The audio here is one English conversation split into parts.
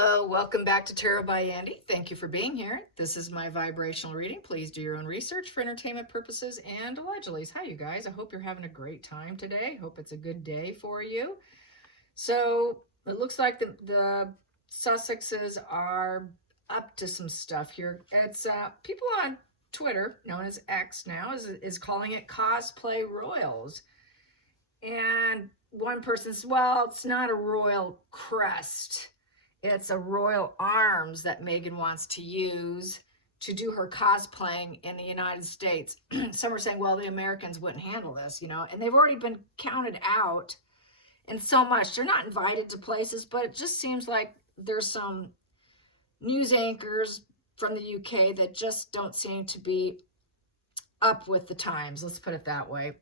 Hello, welcome back to Tarot by Andy. Thank you for being here. This is my vibrational reading. Please do your own research for entertainment purposes and allegedly. Hi, you guys. I hope you're having a great time today. Hope it's a good day for you. So it looks like the Sussexes are up to some stuff here. It's people on Twitter, known as X now, is calling it Cosplay Royals. And one person says, well, it's not a royal crest. It's a royal arms that Meghan wants to use to do her cosplaying in the United States. Some are saying, well, the Americans wouldn't handle this, and they've already been counted out and so much. They're not invited to places, but it just seems like there's some news anchors from the UK that just don't seem to be up with the times. Let's put it that way.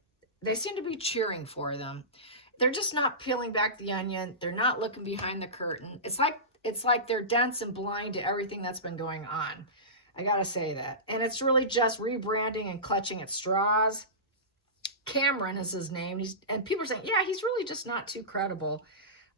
They seem to be cheering for them. They're just not peeling back the onion. They're not looking behind the curtain. It's like they're dense and blind to everything that's been going on. I gotta say that. And it's really just rebranding and clutching at straws. Cameron is his name. And people are saying, yeah, he's really just not too credible.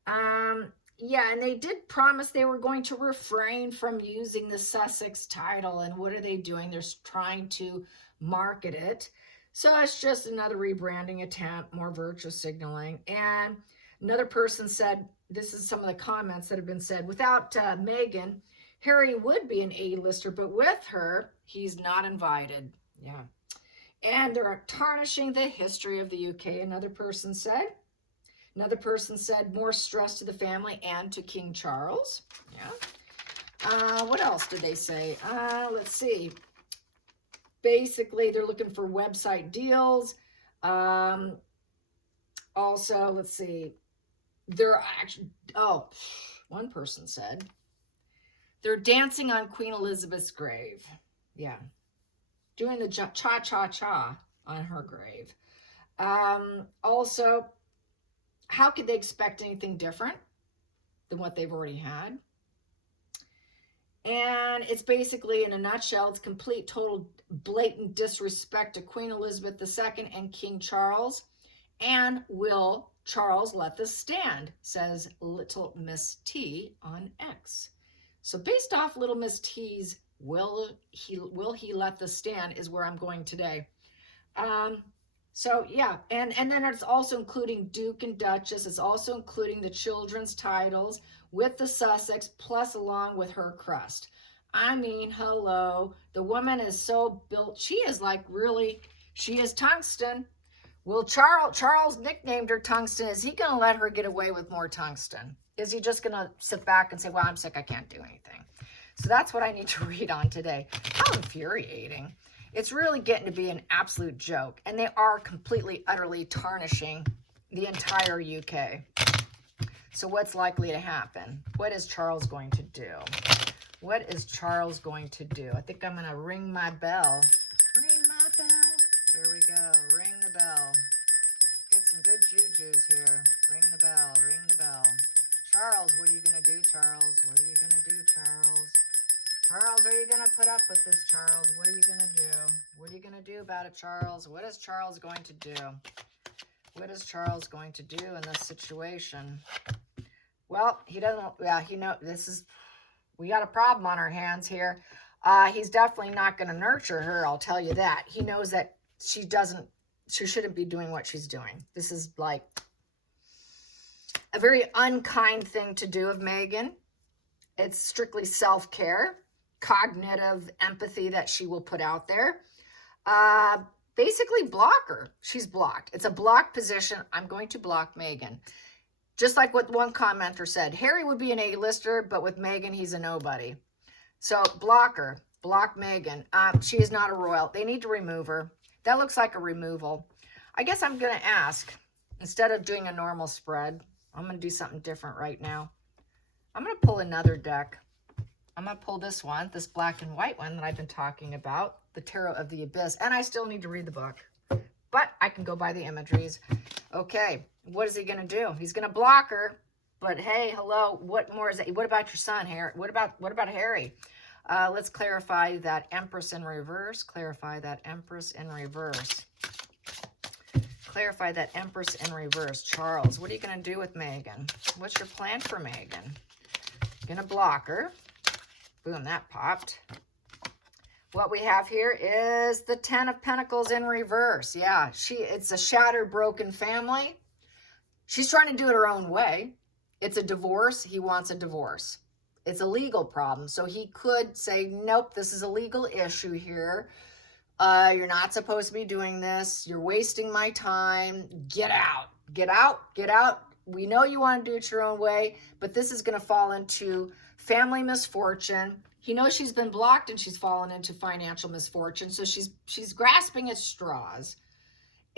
Yeah, and they did promise they were going to refrain from using the Sussex title. And what are they doing? They're trying to market it. So it's just another rebranding attempt, more virtue signaling. And another person said, this is some of the comments that have been said, without Meghan, Harry would be an A-lister, but with her, he's not invited. Yeah. And they're tarnishing the history of the UK, another person said. Another person said, more stress to the family and to King Charles. Yeah. What else did they say? Let's see. Basically, they're looking for website deals. Also, let's see. They're actually, one person said, they're dancing on Queen Elizabeth's grave. Yeah. Doing the cha-cha-cha on her grave. Also, how could they expect anything different than what they've already had? And it's basically, in a nutshell, it's complete, total, blatant disrespect to Queen Elizabeth II and King Charles. And will Charles let this stand, says Little Miss T on X. So based off Little Miss T's will he let this stand is where I'm going today. So yeah, and then it's also including Duke and Duchess. It's also including the children's titles with the Sussex, plus along with her crest. I mean, hello. The woman is so built. She is like really, she is tungsten. Well, Charles nicknamed her Tungsten. Is he going to let her get away with more tungsten? Is he just going to sit back and say, well, I'm sick, I can't do anything? So that's what I need to read on today. How infuriating. It's really getting to be an absolute joke. And they are completely, utterly tarnishing the entire UK. So what's likely to happen? What is Charles going to do? What is Charles going to do? I think I'm going to ring my bell. Ring my bell. Here we go. Ring the bell. Get some good jujus here. Ring the bell. Ring the bell. Charles, what are you going to do, Charles? What are you going to do, Charles? Charles, are you going to put up with this, Charles? What are you going to do? What are you going to do about it, Charles? What is Charles going to do? What is Charles going to do in this situation? Well, he doesn't, yeah, we got a problem on our hands here. He's definitely not going to nurture her, I'll tell you that. He knows that she shouldn't be doing what she's doing. This is like a very unkind thing to do of Meghan. It's strictly self-care, cognitive empathy that she will put out there. Basically block her. She's blocked. It's a blocked position. I'm going to block Meghan. Just like what one commenter said, Harry would be an A-lister, but with Meghan, he's a nobody. So block her. Block Meghan. She is not a royal. They need to remove her. That looks like a removal. I guess I'm going to ask, instead of doing a normal spread, I'm going to do something different right now. I'm going to pull another deck. I'm going to pull this one, this black and white one that I've been talking about, the Tarot of the Abyss. And I still need to read the book, but I can go by the imageries. Okay, what is he going to do? He's going to block her, but hey, hello, what more is that? What about your son, Harry? What about Harry? Let's clarify that Empress in reverse. Clarify that Empress in reverse. Clarify that Empress in reverse. Charles, what are you going to do with Meghan? What's your plan for Meghan? Gonna block her. Boom, that popped. What we have here is the 10 of Pentacles in reverse. Yeah, it's a shattered, broken family. She's trying to do it her own way. It's a divorce. He wants a divorce. It's a legal problem. So he could say, nope, this is a legal issue here. You're not supposed to be doing this. You're wasting my time. Get out. Get out. Get out. We know you want to do it your own way, but this is going to fall into family misfortune. He knows she's been blocked and she's fallen into financial misfortune. So she's grasping at straws,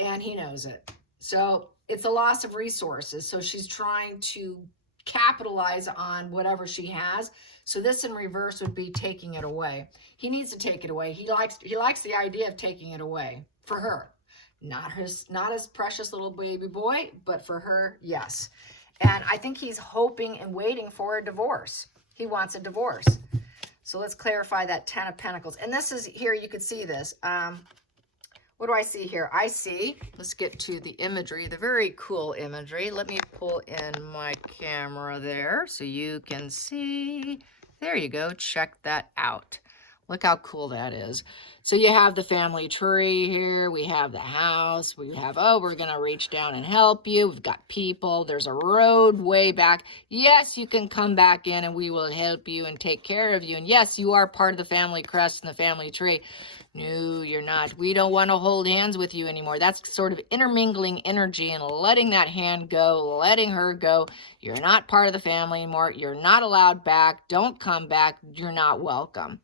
and he knows it. So it's a loss of resources. So she's trying to capitalize on whatever she has. So this in reverse would be taking it away. He needs to take it away. He likes the idea of taking it away for her. Not his precious little baby boy, but for her, yes. And I think he's hoping and waiting for a divorce. He wants a divorce. So let's clarify that 10 of Pentacles. And this is here, you could see this. What do I see here? I see, let's get to the imagery, the very cool imagery. Let me pull in my camera there so you can see. There you go. Check that out. Look how cool that is. So you have the family tree here. We have the house. We have, oh, we're going to reach down and help you. We've got people. There's a road way back. Yes, you can come back in and we will help you and take care of you. And yes, you are part of the family crest and the family tree. No, you're not. We don't want to hold hands with you anymore. That's sort of intermingling energy and letting that hand go, letting her go. You're not part of the family anymore. You're not allowed back. Don't come back. You're not welcome.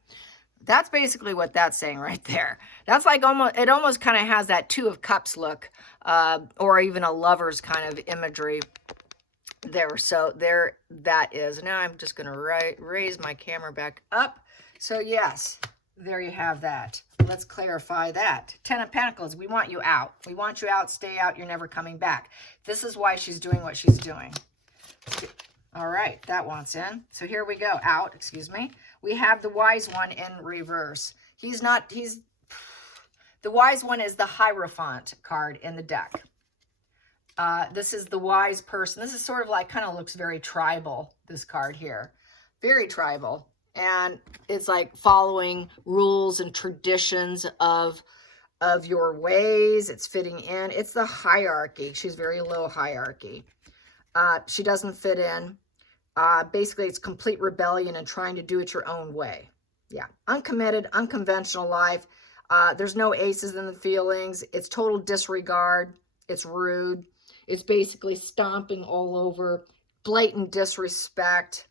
That's basically what that's saying right there. That's like it almost kind of has that 2 of Cups look, or even a Lover's kind of imagery there. So there that is. Now I'm just going to raise my camera back up. So yes, there you have that. Let's clarify that. 10 of Pentacles, we want you out. We want you out, stay out, you're never coming back. This is why she's doing what she's doing. All right, that wants in. So here we go, out, excuse me. We have the Wise One in reverse. The Wise One is the Hierophant card in the deck. This is the wise person. This is sort of like, kind of looks very tribal, this card here. Very tribal. And it's like following rules and traditions of your ways. It's fitting in. It's the hierarchy. She's very low hierarchy. She doesn't fit in. Basically, it's complete rebellion and trying to do it your own way. Yeah. Uncommitted, unconventional life. There's no aces in the feelings. It's total disregard. It's rude. It's basically stomping all over. Blatant disrespect.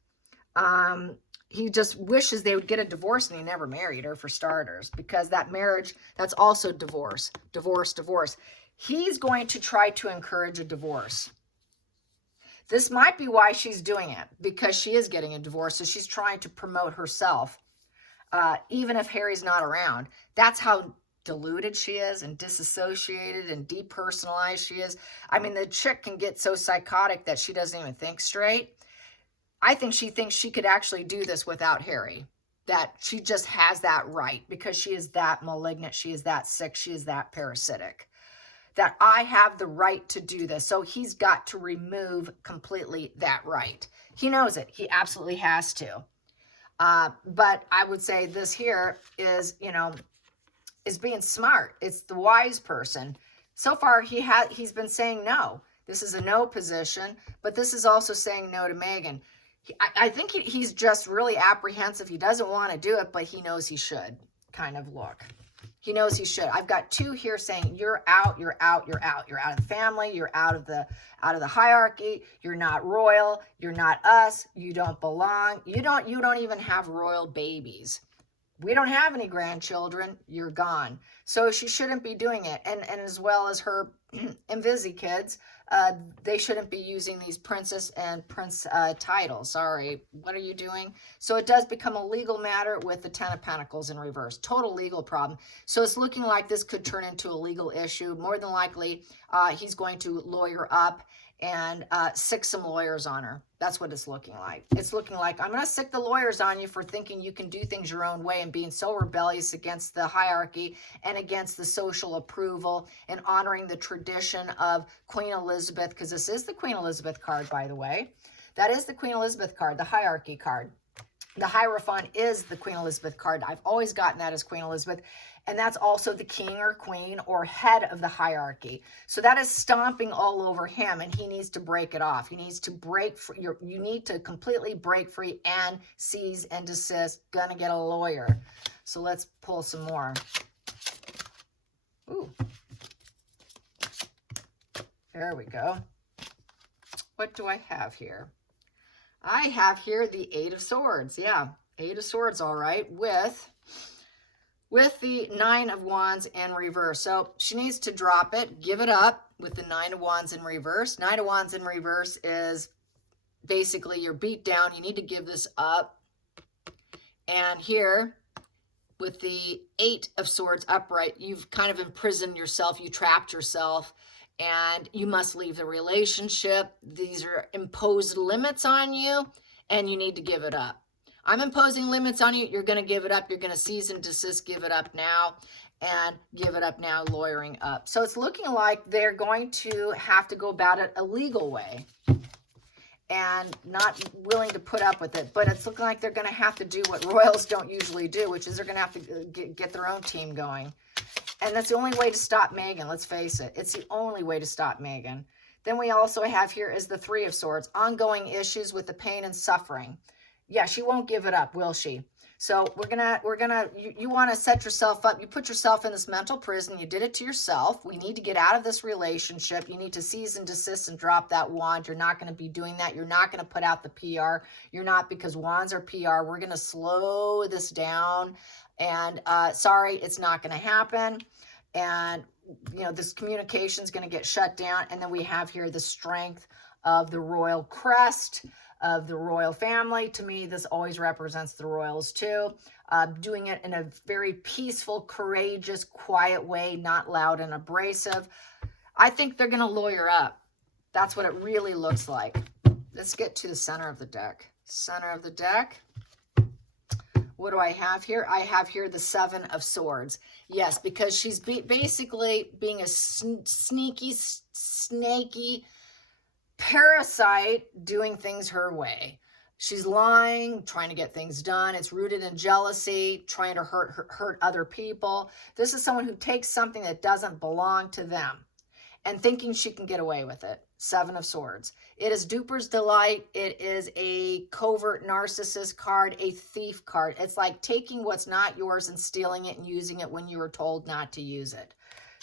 He just wishes they would get a divorce, and he never married her, for starters, because that marriage, that's also divorce. Divorce, divorce. He's going to try to encourage a divorce. This might be why she's doing it, because she is getting a divorce, so she's trying to promote herself, even if Harry's not around. That's how deluded she is and disassociated and depersonalized she is. I mean, the chick can get so psychotic that she doesn't even think straight. I think she thinks she could actually do this without Harry, that she just has that right because she is that malignant, she is that sick, she is that parasitic. That I have the right to do this. So he's got to remove completely that right. He knows it. He absolutely has to. But I would say this here is, is being smart. It's the wise person. So far, he's been saying no. This is a no position, but this is also saying no to Meghan. I think he's just really apprehensive. He doesn't want to do it, but he knows he should kind of look. He knows he should. I've got 2 here saying you're out, you're out, you're out. You're out of the family, you're out of the hierarchy, you're not royal, you're not us, you don't belong. You don't even have royal babies. We don't have any grandchildren, you're gone. So she shouldn't be doing it. And as well as her Invisi kids, they shouldn't be using these princess and prince titles. Sorry, what are you doing? So it does become a legal matter with the 10 of Pentacles in reverse. Total legal problem. So it's looking like this could turn into a legal issue. More than likely, he's going to lawyer up and sick some lawyers on her. That's what it's looking like. It's looking like, I'm going to sick the lawyers on you for thinking you can do things your own way and being so rebellious against the hierarchy and against the social approval and honoring the tradition of Queen Elizabeth, because this is the Queen Elizabeth card, by the way. That is the Queen Elizabeth card, the hierarchy card. The Hierophant is the Queen Elizabeth card. I've always gotten that as Queen Elizabeth. And that's also the king or queen or head of the hierarchy. So that is stomping all over him, and he needs to break it off. He needs to break free. You need to completely break free and cease and desist. Gonna get a lawyer. So let's pull some more. Ooh. There we go. What do I have here? I have here the Eight of Swords. Yeah, Eight of Swords, all right, with the Nine of Wands in reverse. So she needs to drop it, give it up with the Nine of Wands in reverse. Nine of Wands in reverse is basically you're beat down. You need to give this up. And here with the Eight of Swords upright, you've kind of imprisoned yourself. You trapped yourself. And you must leave the relationship. These are imposed limits on you, and you need to give it up. I'm imposing limits on you. You're going to give it up. You're going to cease and desist, give it up now, and give it up now, lawyering up. So it's looking like they're going to have to go about it a legal way and not willing to put up with it. But it's looking like they're going to have to do what royals don't usually do, which is they're going to have to get their own team going. And that's the only way to stop Meghan, let's face it. It's the only way to stop Meghan. Then we also have here is the Three of Swords, ongoing issues with the pain and suffering. Yeah, she won't give it up, will she? So you want to set yourself up. You put yourself in this mental prison. You did it to yourself. We need to get out of this relationship. You need to cease and desist and drop that wand. You're not going to be doing that. You're not going to put out the PR. You're not, because wands are PR. We're going to slow this down. And sorry, it's not going to happen. And, you know, this communication is going to get shut down. And then we have here the strength of the royal crest of the royal family. To me, this always represents the royals too. Doing it in a very peaceful, courageous, quiet way, not loud and abrasive. I think they're going to lawyer up. That's what it really looks like. Let's get to the center of the deck. Center of the deck. What do I have here? I have here the Seven of Swords. Yes, because she's basically being a sneaky, snaky parasite, doing things her way. She's lying, trying to get things done. It's rooted in jealousy, trying to hurt other people. This is someone who takes something that doesn't belong to them and thinking she can get away with it. Seven of Swords. It is duper's delight. It is a covert narcissist card, a thief card. It's like taking what's not yours and stealing it and using it when you were told not to use it.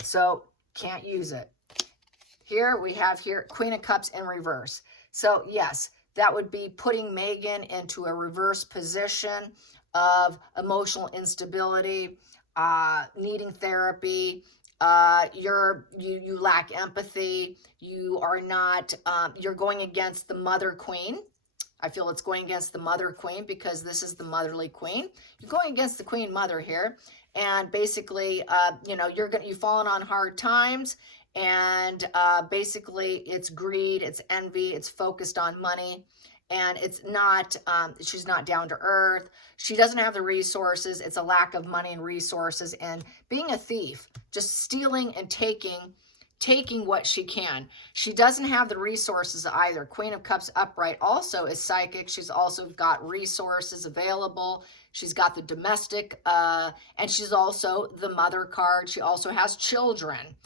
So can't use it. Here we have here Queen of Cups in reverse. So yes, that would be putting Meghan into a reverse position of emotional instability, needing therapy. You lack empathy. You are not, you're going against the mother queen. I feel it's going against the mother queen because this is the motherly queen. You're going against the queen mother here. And basically, you know, you've fallen on hard times. And basically it's greed, it's envy, it's focused on money. And it's not, she's not down to earth. She doesn't have the resources. It's a lack of money and resources and being a thief, just stealing and taking what she can. She doesn't have the resources either. Queen of Cups upright also is psychic. She's also got resources available. She's got the domestic, and she's also the mother card. She also has children.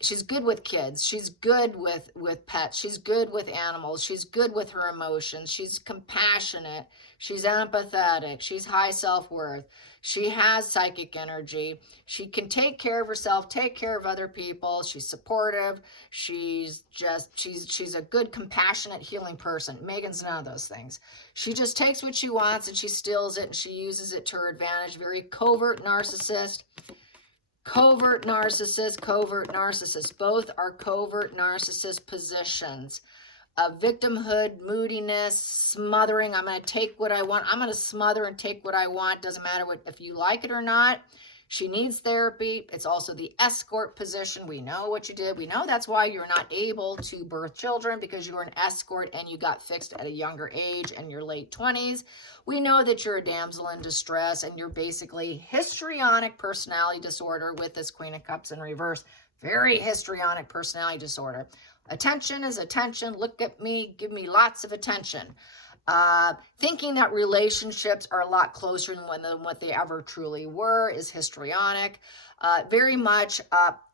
She's good with kids. She's good with pets. She's good with animals. She's good with her emotions. She's compassionate. She's empathetic. She's high self-worth. She has psychic energy. She can take care of herself, take care of other people. She's supportive. She's a good, compassionate, healing person. Meghan's none of those things. She just takes what she wants and she steals it and she uses it to her advantage. Very covert narcissist. Covert narcissist, covert narcissist. Both are covert narcissist positions. Victimhood, moodiness, smothering. I'm going to take what I want. I'm going to smother and take what I want. Doesn't matter if you like it or not. She needs therapy. It's also the escort position. We know what you did. We know that's why you're not able to birth children, because you were an escort and you got fixed at a younger age in your late 20s. We know that you're a damsel in distress and you're basically histrionic personality disorder with this Queen of Cups in reverse. Very histrionic personality disorder. Attention is attention. Look at me. Give me lots of attention. Thinking that relationships are a lot closer than what they ever truly were is histrionic. Very much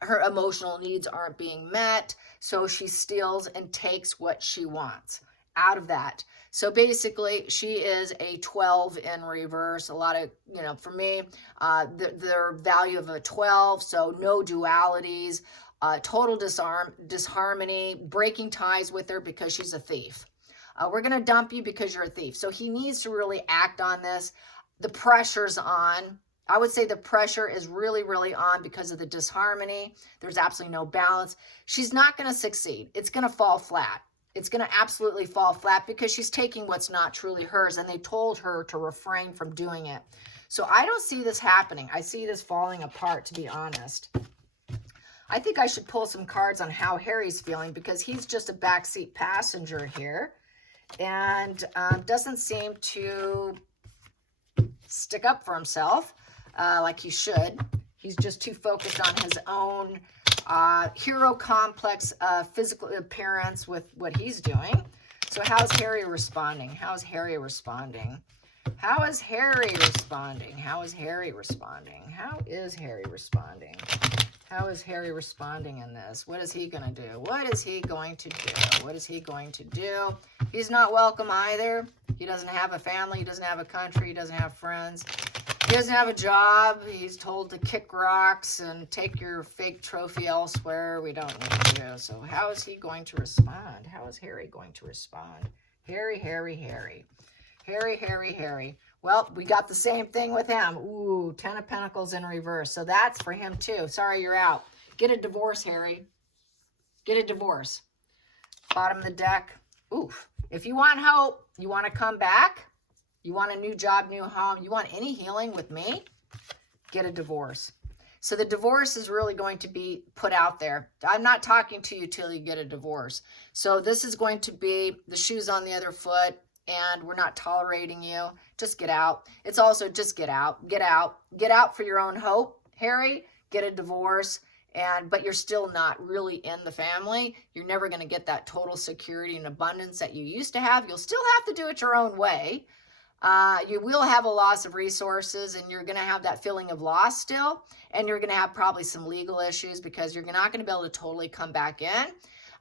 her emotional needs aren't being met, so she steals and takes what she wants out of that. So basically, she is a 12 in reverse. A lot of, for me, their value of a 12, so no dualities, total disharmony, breaking ties with her because she's a thief. We're going to dump you because you're a thief. So he needs to really act on this. The pressure's on. I would say the pressure is really, really on because of the disharmony. There's absolutely no balance. She's not going to succeed. It's going to fall flat. It's going to absolutely fall flat because she's taking what's not truly hers, and they told her to refrain from doing it. So I don't see this happening. I see this falling apart, to be honest. I think I should pull some cards on how Harry's feeling because he's just a backseat passenger here. And doesn't seem to stick up for himself like he should. He's just too focused on his own hero complex physical appearance with what he's doing. So how's Harry responding? How's Harry responding? How is Harry responding? How is Harry responding? How is Harry responding? How is Harry responding in this? What is he going to do? What is he going to do? What is he going to do? He's not welcome either. He doesn't have a family. He doesn't have a country. He doesn't have friends. He doesn't have a job. He's told to kick rocks and take your fake trophy elsewhere. We don't need to. So how is he going to respond? How is Harry going to respond? Harry, Harry, Harry. Harry, Harry, Harry. Well, we got the same thing with him. Ooh, 10 of Pentacles in reverse. So that's for him too. Sorry, you're out. Get a divorce, Harry. Get a divorce. Bottom of the deck. Oof. If you want hope, you want to come back, you want a new job, new home, you want any healing with me, get a divorce. So the divorce is really going to be put out there. I'm not talking to you till you get a divorce. So this is going to be the shoes on the other foot. And we're not tolerating you. Just get out. It's also just get out. Get out. Get out for your own hope, Harry. Get a divorce. But you're still not really in the family. You're never going to get that total security and abundance that you used to have. You'll still have to do it your own way. You will have a loss of resources, and you're going to have that feeling of loss still. And you're going to have probably some legal issues because you're not going to be able to totally come back in.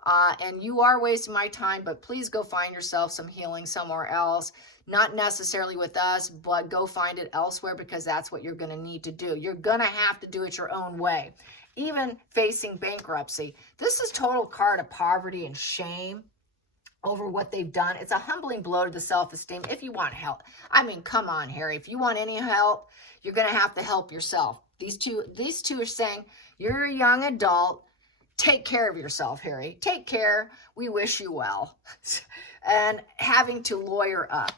And you are wasting my time, but please go find yourself some healing somewhere else. Not necessarily with us, but go find it elsewhere because that's what you're going to need to do. You're going to have to do it your own way. Even facing bankruptcy. This is total card of poverty and shame over what they've done. It's a humbling blow to the self-esteem if you want help. I mean, come on, Harry. If you want any help, you're going to have to help yourself. These two are saying, you're a young adult. Take care of yourself, Harry. Take care. We wish you well. And having to lawyer up,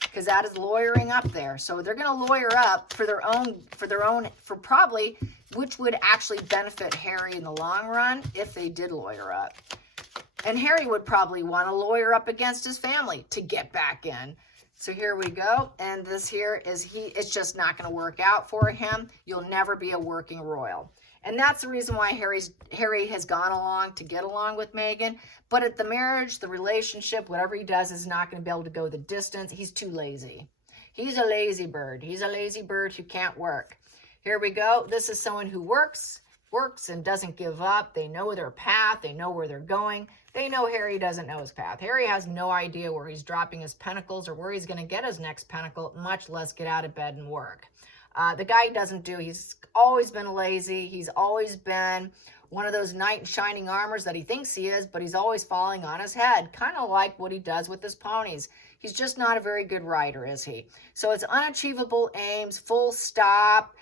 because that is lawyering up there. So they're going to lawyer up for probably, which would actually benefit Harry in the long run if they did lawyer up. And Harry would probably want to lawyer up against his family to get back in. So here we go. And this here is it's just not going to work out for him. You'll never be a working royal. And that's the reason why Harry has gone along to get along with Meghan. But at the marriage, the relationship, whatever he does is not going to be able to go the distance. He's too lazy. He's a lazy bird. He's a lazy bird who can't work. Here we go. This is someone who works and doesn't give up. They know their path. They know where they're going. They know Harry doesn't know his path. Harry has no idea where he's dropping his pentacles or where he's going to get his next pentacle, much less get out of bed and work. The guy he's always been lazy. He's always been one of those knight in shining armors that he thinks he is, but he's always falling on his head, kind of like what he does with his ponies. He's just not a very good rider, is he? So it's unachievable aims, full stop.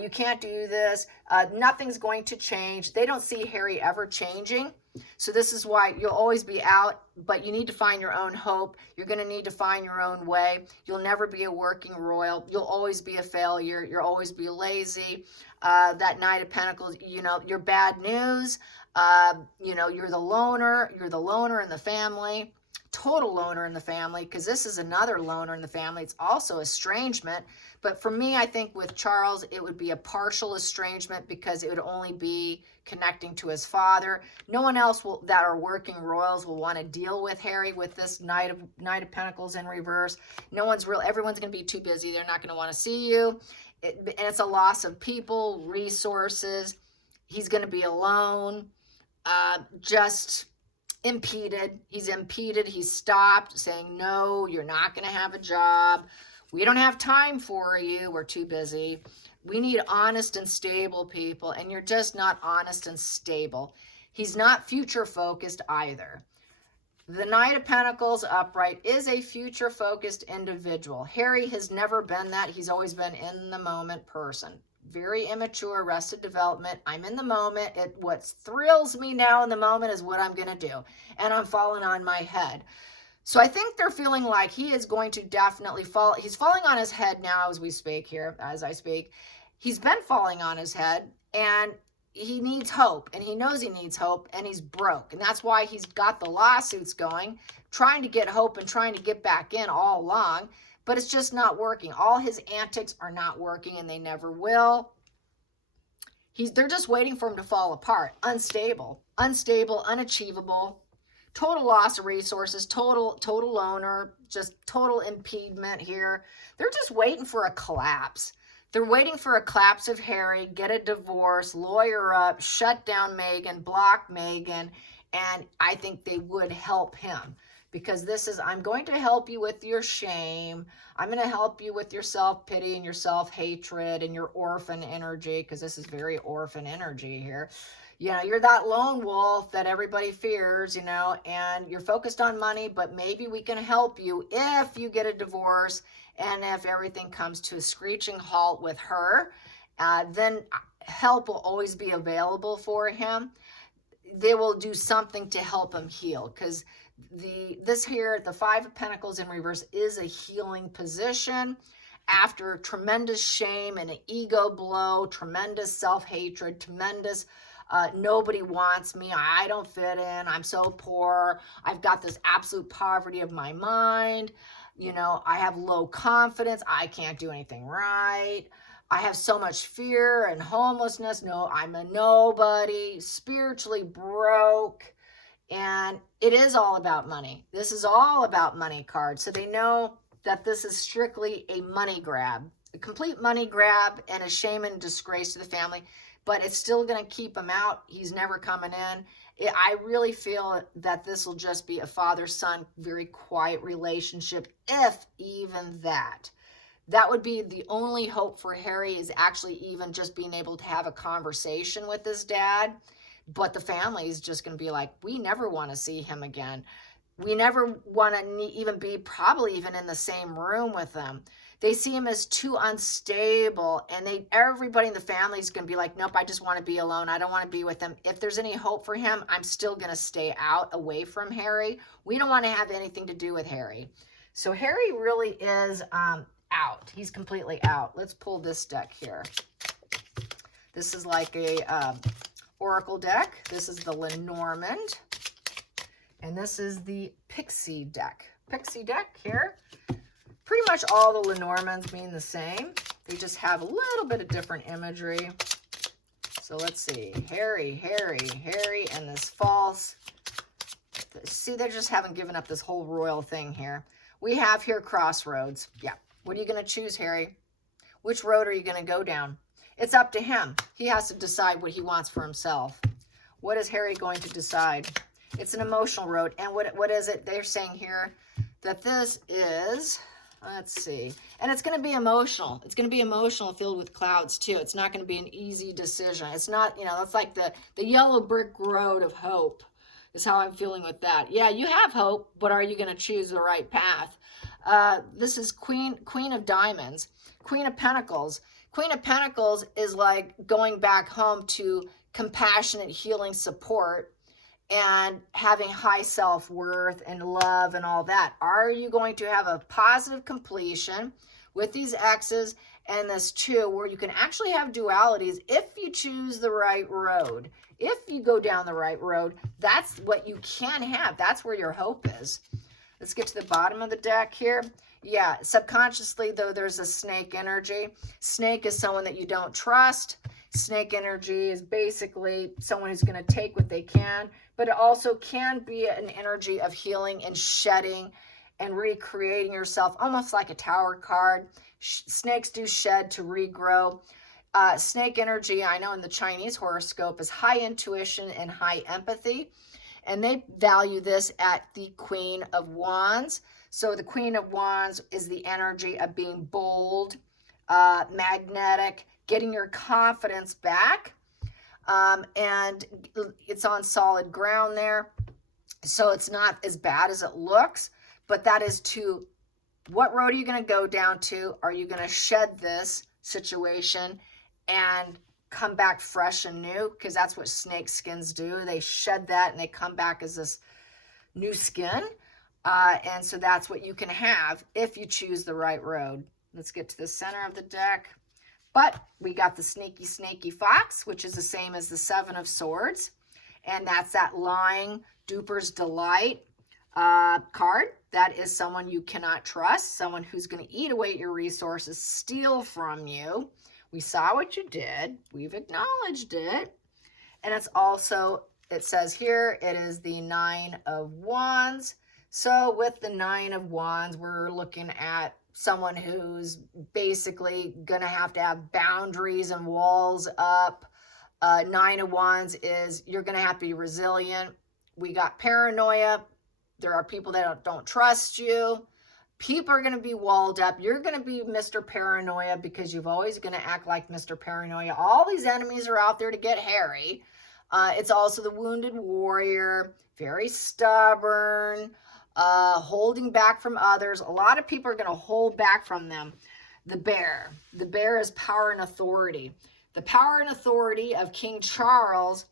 You can't do this. Nothing's going to change. They don't see Harry ever changing. So this is why you'll always be out, but you need to find your own hope. You're going to need to find your own way. You'll never be a working royal. You'll always be a failure. You'll always be lazy. That Knight of Pentacles, you're bad news. You're the loner. You're the loner in the family. total loner in the family, because this is another loner in the family. It's also estrangement. But for me, I think with Charles, it would be a partial estrangement because it would only be connecting to his father. No one else that are working royals will want to deal with Harry with this Knight of Pentacles in reverse. Everyone's going to be too busy. They're not going to want to see you. And it's a loss of people, resources. He's going to be alone, just impeded. He's impeded. He's stopped, saying, no, you're not going to have a job. We don't have time for you. We're too busy. We need honest and stable people, and you're just not honest and stable. He's not future focused either. The Knight of Pentacles upright is a future focused individual. Harry has never been that. He's always been in the moment person. Very immature, arrested development. I'm in the moment. What thrills me now in the moment is what I'm going to do. And I'm falling on my head. So I think they're feeling like he is going to definitely fall. He's falling on his head now as we speak here, as I speak. He's been falling on his head, and he needs hope, and he knows he needs hope, and he's broke. And that's why he's got the lawsuits going, trying to get hope and trying to get back in all along, but it's just not working. All his antics are not working, and they never will. They're just waiting for him to fall apart. Unstable, unachievable, total loss of resources, total loner, just total impediment here. They're just waiting for a collapse. They're waiting for a collapse of Harry, get a divorce, lawyer up, shut down Meghan, block Meghan, and I think they would help him because this is, I'm going to help you with your shame. I'm going to help you with your self-pity and your self-hatred and your orphan energy, because this is very orphan energy here. You know, you're that lone wolf that everybody fears, you know, and you're focused on money, but maybe we can help you if you get a divorce and if everything comes to a screeching halt with her, then help will always be available for him. They will do something to help him heal, because this here, the Five of Pentacles in reverse, is a healing position after tremendous shame and an ego blow, tremendous self-hatred, tremendous nobody wants me, I don't fit in, I'm so poor, I've got this absolute poverty of my mind, you know, I have low confidence, I can't do anything right, I have so much fear and homelessness, no, I'm a nobody, spiritually broke, and it is all about money. This is all about money card. So they know that this is strictly a money grab, a complete money grab and a shame and disgrace to the family, but it's still going to keep him out. He's never coming in. I really feel that this will just be a father-son, very quiet relationship, if even that. That would be the only hope for Harry, is actually even just being able to have a conversation with his dad. But the family is just going to be like, we never want to see him again. We never want to even be probably even in the same room with them. They see him as too unstable, and everybody in the family is going to be like, nope, I just want to be alone. I don't want to be with him. If there's any hope for him, I'm still going to stay away from Harry. We don't want to have anything to do with Harry. So Harry really is out. He's completely out. Let's pull this deck here. This is like a Oracle deck. This is the Lenormand. And this is the Pixie deck. Pixie deck here. Pretty much all the Lenormands being the same. They just have a little bit of different imagery. So let's see. Harry, and this false. See, they just haven't given up this whole royal thing here. We have here crossroads. Yeah. What are you going to choose, Harry? Which road are you going to go down? It's up to him. He has to decide what he wants for himself. What is Harry going to decide? It's an emotional road. And what is it? They're saying here that this is, let's see, and it's going to be emotional. It's going to be emotional, filled with clouds too. It's not going to be an easy decision. It's not, you know, it's like the yellow brick road of hope is how I'm feeling with that. Yeah, you have hope, but are you going to choose the right path? This is Queen of Diamonds, Queen of Pentacles. Queen of Pentacles is like going back home to compassionate, healing support and having high self-worth and love and all that. Are you going to have a positive completion with these X's and this 2, where you can actually have dualities if you choose the right road? If you go down the right road, that's what you can have. That's where your hope is. Let's get to the bottom of the deck here. Yeah, subconsciously, though, there's a snake energy. Snake is someone that you don't trust. Snake energy is basically someone who's going to take what they can, but it also can be an energy of healing and shedding and recreating yourself, almost like a tower card. Snakes do shed to regrow. Snake energy, I know in the Chinese horoscope, is high intuition and high empathy. And they value this at the Queen of Wands. So the Queen of Wands is the energy of being bold, magnetic, getting your confidence back. And it's on solid ground there. So it's not as bad as it looks. But that is to, what road are you going to go down to? Are you going to shed this situation and come back fresh and new? Because that's what snake skins do. They shed that and they come back as this new skin. And so that's what you can have if you choose the right road. Let's get to the center of the deck. But we got the sneaky, snaky fox, which is the same as the Seven of Swords. And that's that lying, duper's delight card. That is someone you cannot trust, someone who's going to eat away at your resources, steal from you. We saw what you did. We've acknowledged it. And it's also, it says here, it is the Nine of Wands. So with the Nine of Wands, we're looking at someone who's basically going to have boundaries and walls up. Nine of Wands is you're going to have to be resilient. We got paranoia. There are people that don't trust you. People are going to be walled up. You're going to be Mr. Paranoia because you've always going to act like Mr. Paranoia. All these enemies are out there to get Harry. It's also the wounded warrior, very stubborn, holding back from others. A lot of people are going to hold back from them. The bear. The bear is power and authority. The power and authority of King Charles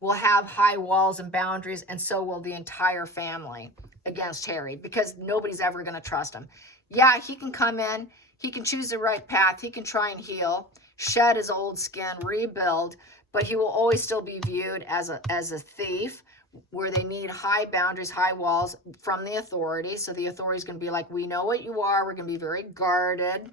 will have high walls and boundaries, and so will the entire family against Harry, because nobody's ever going to trust him. Yeah, he can come in, he can choose the right path, he can try and heal, shed his old skin, rebuild, but he will always still be viewed as a thief, where they need high boundaries, high walls from the authority. So the authority is going to be like, we know what you are, we're going to be very guarded.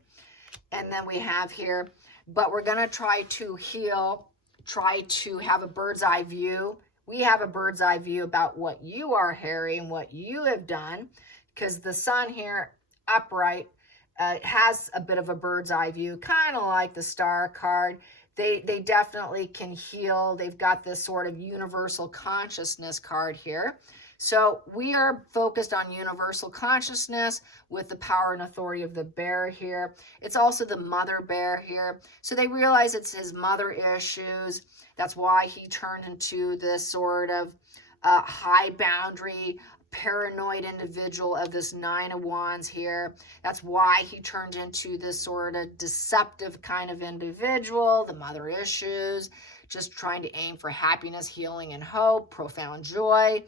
And then we have here, but we're going to try to heal, try to have a bird's eye view. We have a bird's eye view about what you are, Harry, and what you have done, because the sun here upright has a bit of a bird's eye view, kind of like the star card. They definitely can heal. They've got this sort of universal consciousness card here. So we are focused on universal consciousness with the power and authority of the bear here. It's also the mother bear here. So they realize it's his mother issues. That's why he turned into this sort of high boundary, paranoid individual of this Nine of Wands here. That's why he turned into this sort of deceptive kind of individual, the mother issues, just trying to aim for happiness, healing, and hope, profound joy.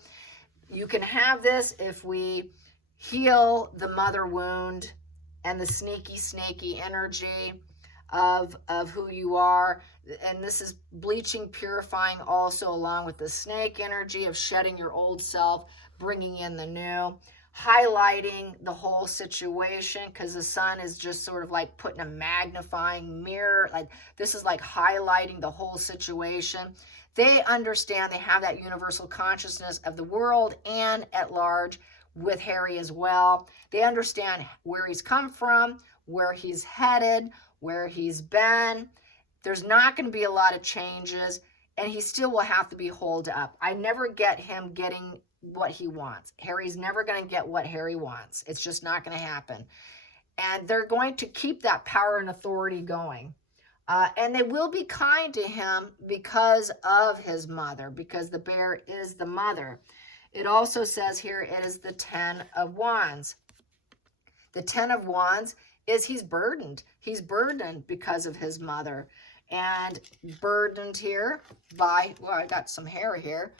You can have this if we heal the mother wound and the sneaky, snaky energy of who you are. And this is bleaching, purifying also, along with the snake energy of shedding your old self, bringing in the new, highlighting the whole situation, because the sun is just sort of like putting a magnifying mirror. Like this is like highlighting the whole situation. They understand, they have that universal consciousness of the world and at large with Harry as well. They understand where he's come from, where he's headed, where he's been. There's not going to be a lot of changes, and he still will have to be holed up. I never get him getting what he wants. Harry's never going to get what Harry wants. It's just not going to happen. And they're going to keep that power and authority going. And they will be kind to him because of his mother, because the bear is the mother. It also says here it is the Ten of Wands. The Ten of Wands is he's burdened. He's burdened because of his mother. And burdened here by, well, I got some hair here,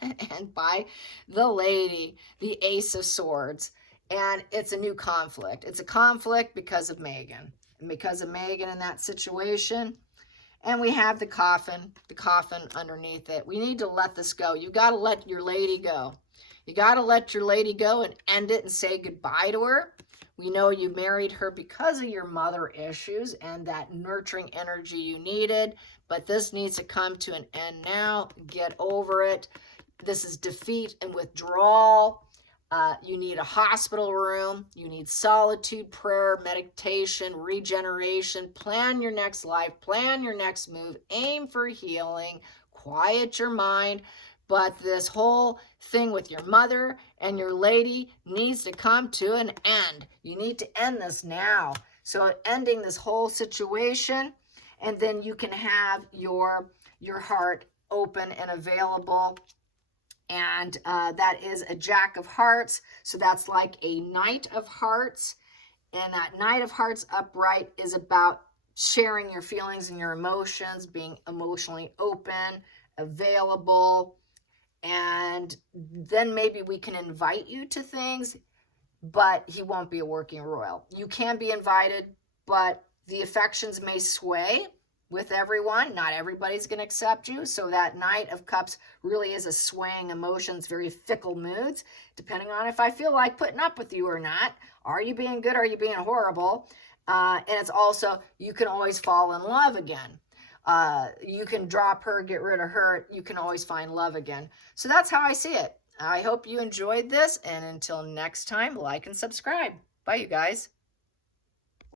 and by the lady, the Ace of Swords. And it's a new conflict. It's a conflict because of Megan. And because of Megan in that situation. And we have the coffin underneath it. We need to let this go. You got to let your lady go. You got to let your lady go and end it and say goodbye to her. We know you married her because of your mother issues and that nurturing energy you needed, but this needs to come to an end now. Get over it. This is defeat and withdrawal. You need a hospital room. You need solitude, prayer, meditation, regeneration. Plan your next life. Plan your next move. Aim for healing. Quiet your mind. But this whole thing with your mother and your lady needs to come to an end. You need to end this now. So ending this whole situation, and then you can have your heart open and available. And that is a Jack of Hearts. So that's like a Knight of Hearts. And that Knight of Hearts upright is about sharing your feelings and your emotions, being emotionally open, available. And then maybe we can invite you to things, but he won't be a working royal. You can be invited, but the affections may sway with everyone. Not everybody's going to accept you. So that Knight of Cups really is a swaying emotions, very fickle moods, depending on if I feel like putting up with you or not. Are you being good? Are you being horrible? And it's also, you can always fall in love again. You can drop her, get rid of her. You can always find love again. So that's how I see it. I hope you enjoyed this. And until next time, like and subscribe. Bye, you guys.